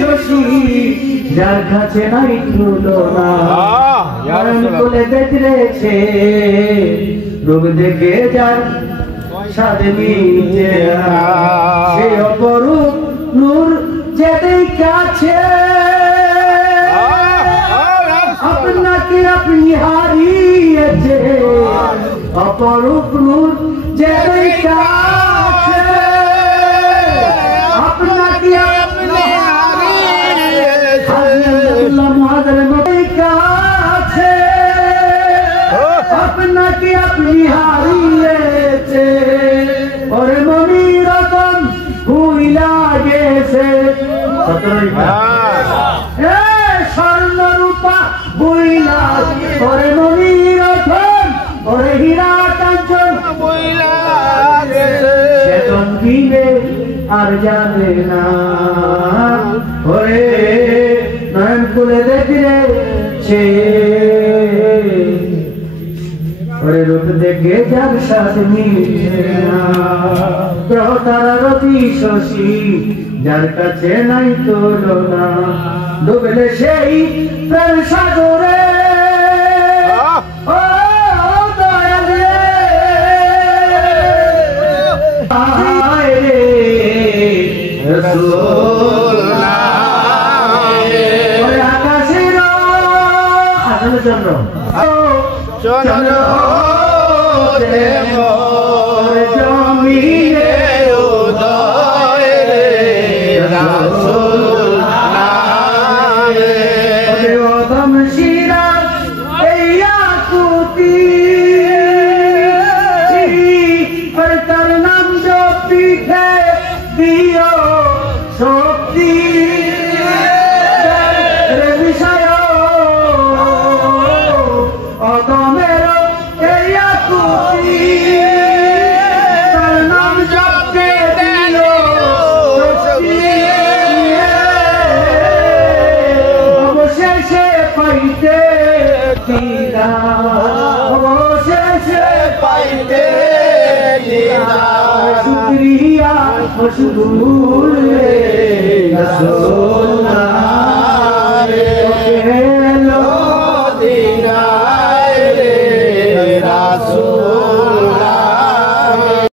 শশী যার কাছে নাই তুলনা কোলে দেখেছে রূপ দেখে যার সাথে মিটে সে অপরূপ নূর যেতেই কাছে আপনাকে আপনি হারিয়েছে অপরূপ নূর যেতেই কাছে আপনাকে আপনি কাছে আপনাকে আপনি হারিয়েছে ওরে মনি রতন ভুইলা গেছে স্বর্ণ রূপা ভুইলা ওরে মনি রতন ওরে হীরা কাঞ্চন ভুইলা গেছে সেতন দিবে আর যাবে না ওরে নয়ন খুলে দেখলে সে ওরে রূপ দেখে যার সাথে মিলে না গ্রহ তারা রতি শশী যার কাছে নাই তুলনা ডুবলে সেই প্রেম সাগরে ও দয়াল রে রাসূল আকাশের আকাশের চন্দ্র চন্দ্র জমিনে উদয় রে রাসূল নামে ওদম শিরা এই আকুতি আর তার নাম জপিতে দিও শক্তি বিষয় অদমের এই আকুতি তার নাম জপতে দিও শক্তি অবশেষে পাইতে দিদা অবশেষে পাইতে দিদা শুকরিয়া মশগুল